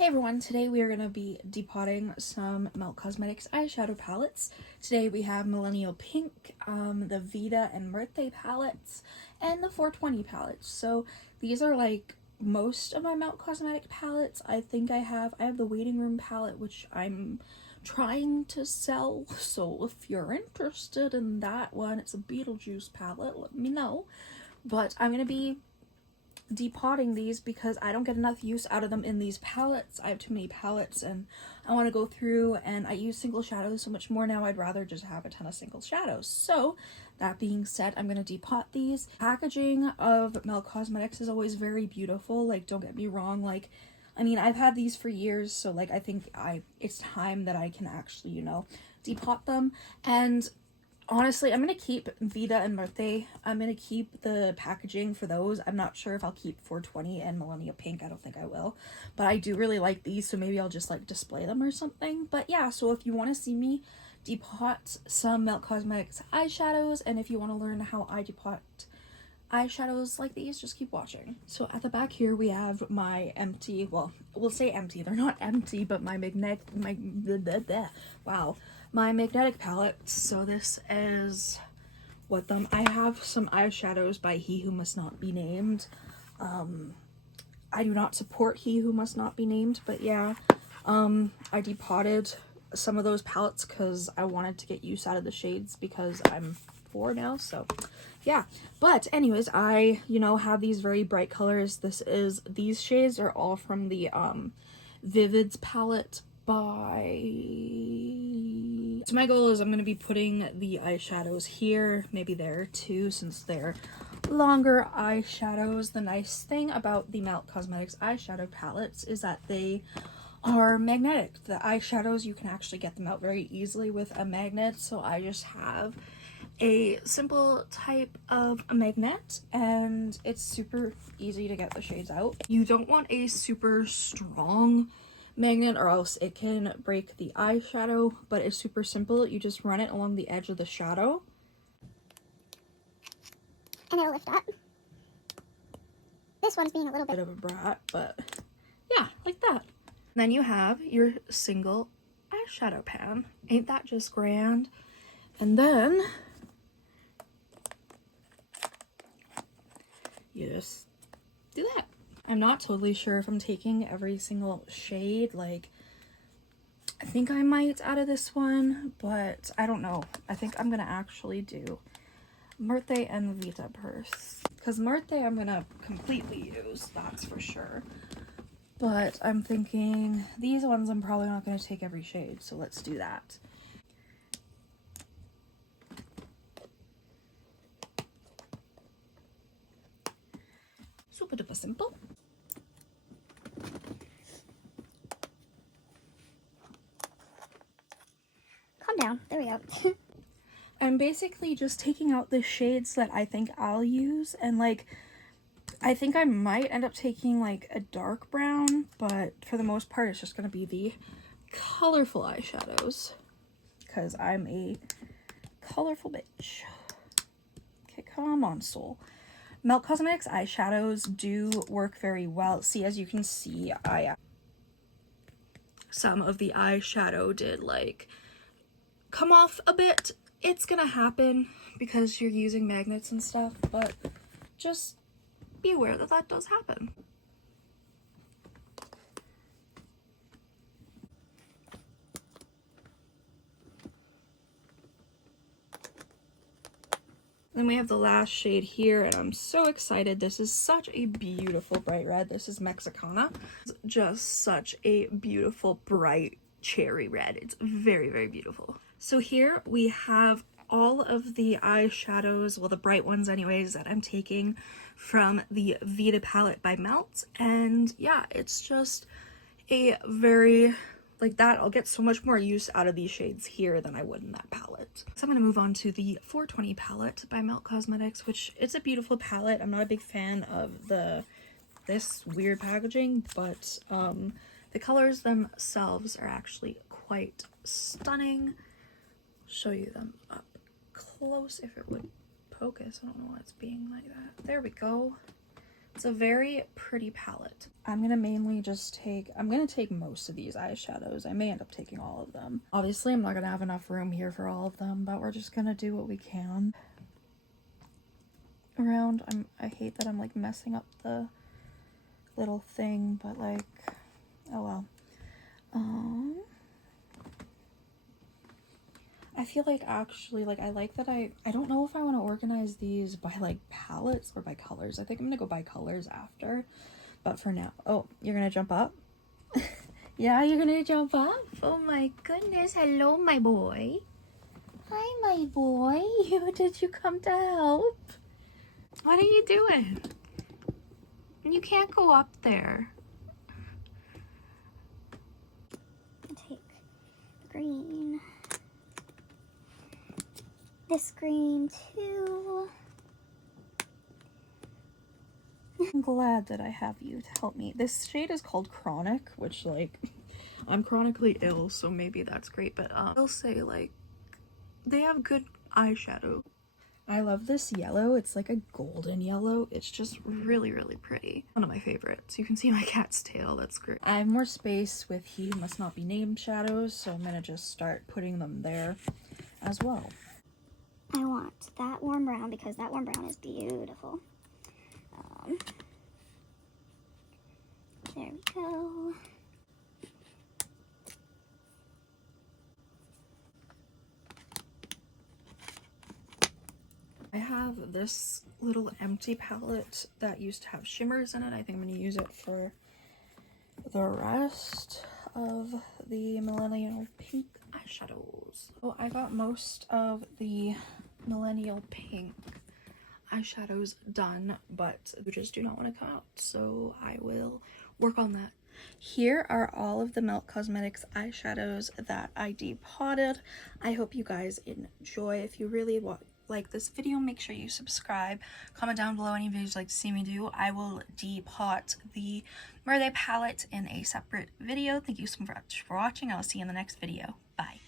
Hey everyone, today we are going to be depotting some MAKE Cosmetics eyeshadow palettes. Today we have Millennial Pink, the Vita and Birthday palettes, and the 420 palettes. So these are like most of my MAKE Cosmetic palettes. I have the Waiting Room palette, which I'm trying to sell. So if you're interested in that one, it's a Beetlejuice palette, let me know. But I'm going to be depotting these because I don't get enough use out of them in these palettes. I have too many palettes and I want to go through, and I use single shadows so much more now. I'd rather just have a ton of single shadows. So that being said, I'm going to depot these. Packaging of MAKE Cosmetics is always very beautiful. Like, don't get me wrong, like, I mean, I've had these for years, so like I think it's time that I can actually, you know, depot them. And honestly, I'm going to keep Vita and Birthday. I'm going to keep the packaging for those. I'm not sure if I'll keep 420 and Millennial Pink. I don't think I will. But I do really like these, so maybe I'll just like display them or something. But yeah, so if you want to see me depot some MAKE Cosmetics eyeshadows, and if you want to learn how I depot eyeshadows like these, just keep watching. So at the back here we have my empty, well, we'll say empty, they're not empty, but my magnetic palette. So this is what them. I have some eyeshadows by He Who Must Not Be Named. I do not support He Who Must Not Be Named, but yeah, I depotted some of those palettes because I wanted to get use out of the shades because I'm 4 now, so yeah. But anyways, I, you know, have these very bright colors. These shades are all from the Vivids palette by... So my goal is I'm going to be putting the eyeshadows here, maybe there too, since they're longer eyeshadows. The nice thing about the MAKE Cosmetics eyeshadow palettes is that they are magnetic. The eyeshadows, you can actually get them out very easily with a magnet, so I just have a simple type of a magnet and it's super easy to get the shades out. You don't want a super strong magnet or else it can break the eyeshadow, but it's super simple. You just run it along the edge of the shadow and it'll lift up. This one's being a little bit of a brat, but yeah, like that. Then you have your single eyeshadow pan. Ain't that just grand? And then you just do that. I'm not totally sure if I'm taking every single shade. Like, I think I might out of this one, but I don't know. I think I'm gonna actually do Birthday and Vita first, because Birthday I'm gonna completely use, that's for sure. But I'm thinking these ones I'm probably not gonna take every shade, so let's do that. Super duper simple. Calm down. There we go. I'm basically just taking out the shades that I think I'll use, and like, I think I might end up taking like a dark brown, but for the most part it's just gonna be the colorful eyeshadows because I'm a colorful bitch. Okay, come on, soul. MAKE Cosmetics eyeshadows do work very well. See, as you can see, some of the eyeshadow did like come off a bit. It's gonna happen because you're using magnets and stuff, but just be aware that that does happen. Then we have the last shade here, and I'm so excited. This is such a beautiful bright red. This is Mexicana. It's just such a beautiful bright cherry red. It's very, very beautiful. So here we have all of the eyeshadows, well, the bright ones anyways, that I'm taking from the Vita palette by Melt. And yeah, it's just a very, like that, I'll get so much more use out of these shades here than I would in that palette. So I'm going to move on to the 420 palette by MAKE Cosmetics, which it's a beautiful palette. I'm not a big fan of this weird packaging, but the colors themselves are actually quite stunning. Show you them up close if it would focus. I don't know why it's being like that. There we go. It's a very pretty palette. I'm gonna mainly just I'm gonna take most of these eyeshadows. I may end up taking all of them. Obviously, I'm not gonna have enough room here for all of them, but we're just gonna do what we can. I hate that I'm like messing up the little thing, but like, oh well. I feel like actually, like, I like that I don't know if I want to organize these by like palettes or by colors. I think I'm gonna go by colors after, but for now. Oh, you're gonna jump up? Yeah, you're gonna jump up? Oh my goodness, hello my boy. Hi my boy. Did you come to help? What are you doing? You can't go up there. Take the green. This green too. I'm glad that I have you to help me. This shade is called Chronic, which like I'm chronically ill, so maybe that's great, but I'll say like they have good eyeshadow. I love this yellow. It's like a golden yellow. It's just really, really pretty. One of my favorites. You can see my cat's tail. That's great. I have more space with He Must Not Be Named shadows, so I'm gonna just start putting them there as well. I want that warm brown because that warm brown is beautiful. There we go. I have this little empty palette that used to have shimmers in it. I think I'm going to use it for the rest of the Millennial Pink eyeshadows. So I got most of the Millennial Pink eyeshadows done, but they just do not want to come out, so I will work on that. Here are all of the Milk Cosmetics eyeshadows that I depotted. I hope you guys enjoy. If you really like this video, make sure you subscribe, comment down below any videos you'd like to see me do. I will depot the Birthday palette in a separate video. Thank you so much for watching. I'll see you in the next video. Bye.